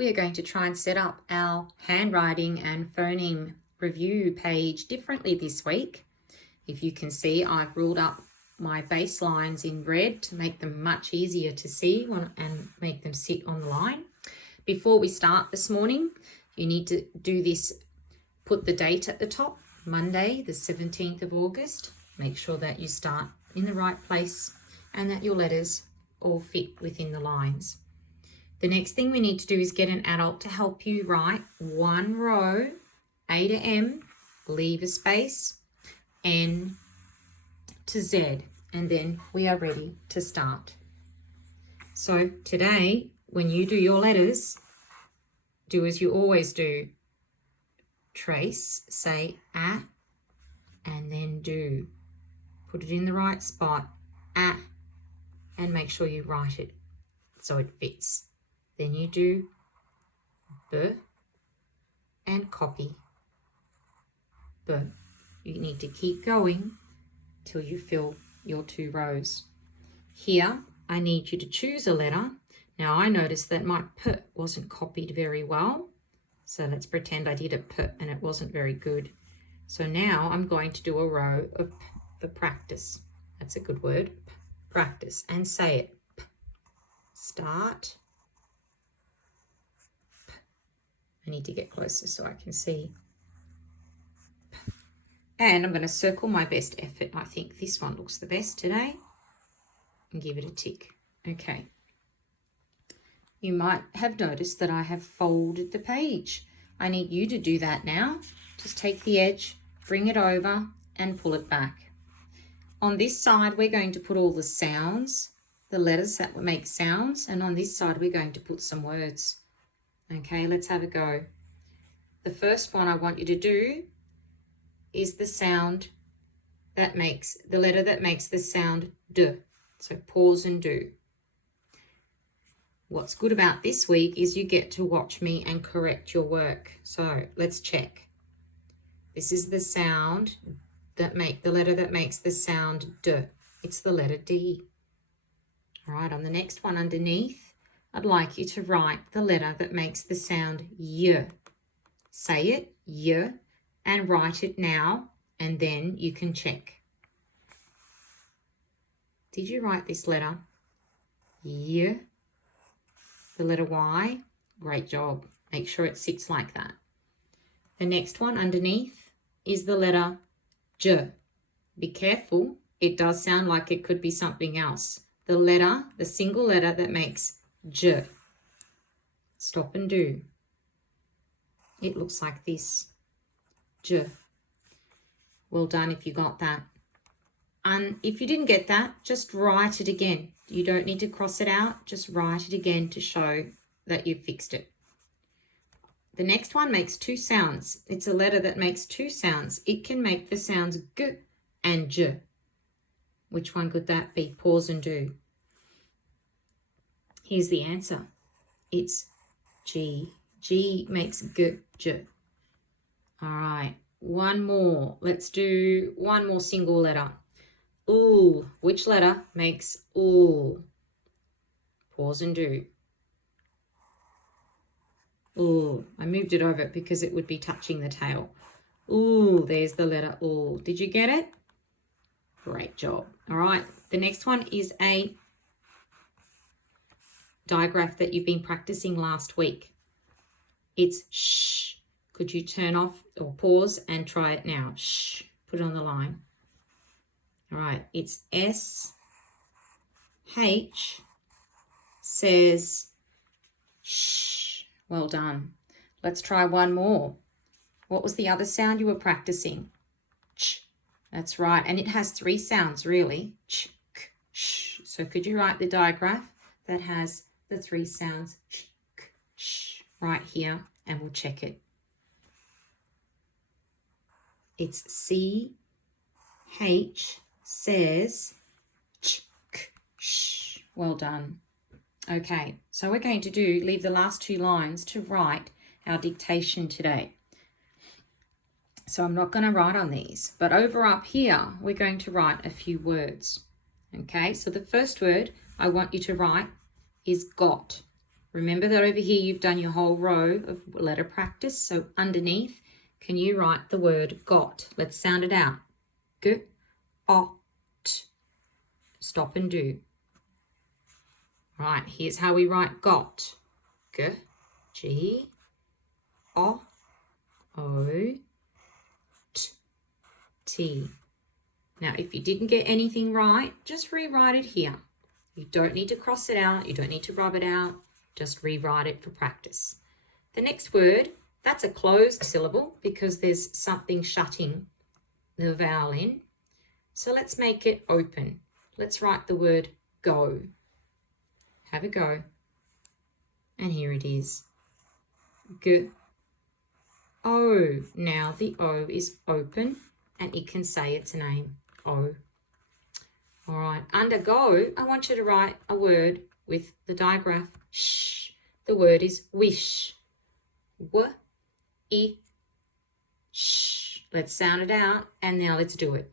we are going to try and set up our handwriting and phoneme review page differently this week. If you can see, I've ruled up my baselines in red to make them much easier to see and make them sit on the line. Before we start this morning, you need to do this, put the date at the top, Monday, the 17th of August. Make sure that you start in the right place and that your letters all fit within the lines. The next thing we need to do is get an adult to help you write one row, A to M, leave a space, N to Z, and then we are ready to start. So today, when you do your letters, do as you always do. Trace, say A, and then do. Put it in the right spot, A, and make sure you write it so it fits. Then you do B and copy B. You need to keep going till you fill your 2 rows. Here, I need you to choose a letter. Now, I noticed that my P wasn't copied very well. So let's pretend I did a P and it wasn't very good. So now I'm going to do a row of P for practice. That's a good word, P, practice, and say it. P. Start. P. I need to get closer so I can see. P. And I'm going to circle my best effort. I think this one looks the best today. And give it a tick. Okay. You might have noticed that I have folded the page. I need you to do that now. Just take the edge, bring it over, and pull it back. On this side, we're going to put all the sounds, the letters that make sounds, and on this side, we're going to put some words. Okay, let's have a go. The first one I want you to do is the sound that makes, the letter that makes the sound D. So pause and do. What's good about this week is you get to watch me and correct your work. So let's check. This is the sound that the letter that makes the sound D. It's the letter D. All right, on the next one underneath, I'd like you to write the letter that makes the sound Y. Say it, Y, and write it now, and then you can check. Did you write this letter? Y. The letter Y. Great job. Make sure it sits like that. The next one underneath is the letter J. Be careful. It does sound like it could be something else. The letter, the single letter that makes J. Stop and do. It looks like this. J. Well done if you got that. And if you didn't get that, just write it again. You don't need to cross it out. Just write it again to show that you've fixed it. The next one makes 2 sounds. It's a letter that makes 2 sounds. It can make the sounds G and J. Which one could that be? Pause and do. Here's the answer. It's G. G makes G, J. All right, one more. Let's do one more single letter. Ooh. Which letter makes ooh? Pause and do. Ooh. I moved it over because it would be touching the tail. Ooh, there's the letter ooh. Did you get it? Great job. All right. The next one is a digraph that you've been practicing last week. It's shh. Could you turn off or pause and try it now? Shh. Put it on the line. All right. It's S, H, says shh. Well done. Let's try one more. What was the other sound you were practicing? Ch. That's right. And it has 3 sounds, really. Ch, k, sh. So could you write the digraph that has the 3 sounds ch, k, sh right here, and we'll check it. It's C, H, says ch, k, sh. Well done. Okay, so we're going to leave the last 2 lines to write our dictation today. So I'm not going to write on these, but over up here, we're going to write a few words. Okay, so the first word I want you to write is got. Remember that over here you've done your whole row of letter practice. So underneath, can you write the word got? Let's sound it out. G, O, T. Stop and do. Right, here's how we write got. G, G, O, O, T, T. Now, if you didn't get anything right, just rewrite it here. You don't need to cross it out. You don't need to rub it out. Just rewrite it for practice. The next word, that's a closed syllable because there's something shutting the vowel in. So let's make it open. Let's write the word go. Have a go. And here it is. G, O. Now the O is open and it can say its name. O. All right, under go, I want you to write a word with the digraph sh. The word is wish. W, I, sh. Let's sound it out and now let's do it.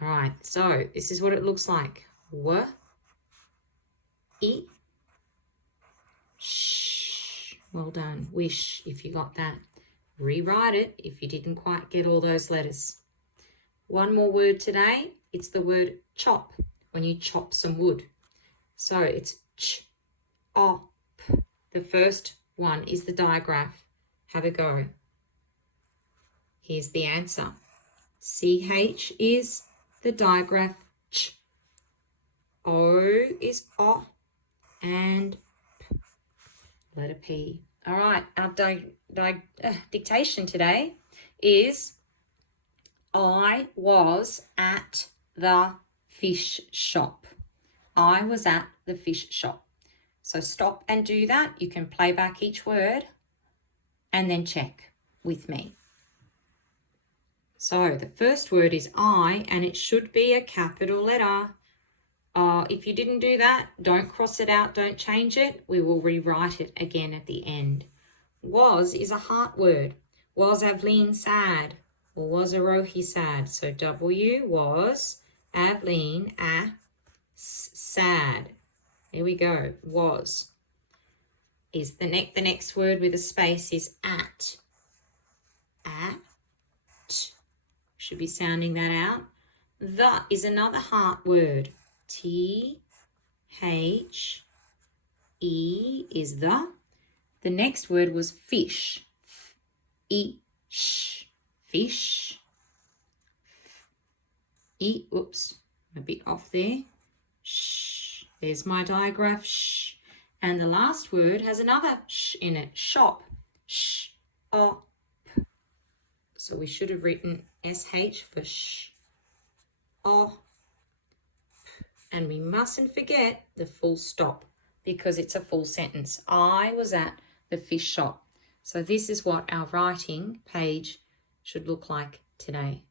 All right, so this is what it looks like. W, I, sh. Well done. Wish, if you got that. Rewrite it if you didn't quite get all those letters. One more word today. It's the word chop, when you chop some wood. So it's ch, o, p. The first one is the digraph. Have a go. Here's the answer. CH is the digraph ch. O is o and p. Letter P. All right, our dictation today is I was at the fish shop. I was at the fish shop. So stop and do that. You can play back each word and then check with me. So the first word is I, and it should be a capital letter. If you didn't do that, don't cross it out, don't change it. We will rewrite it again at the end. Was is a heart word. Was Aveline sad? Or was Arohi sad? So W was Aveline sad. Here we go. Was is the next word with a space is at. At. Should be sounding that out. The is another heart word. T H E is the. The next word was fish. Fish. Fish. Oops, I'm a bit off there. Sh. There's my digraph. Sh. And the last word has another sh in it. Shop. Sh. O. P. So we should have written SH for sh. O. And we mustn't forget the full stop because it's a full sentence. I was at the fish shop. So this is what our writing page should look like today.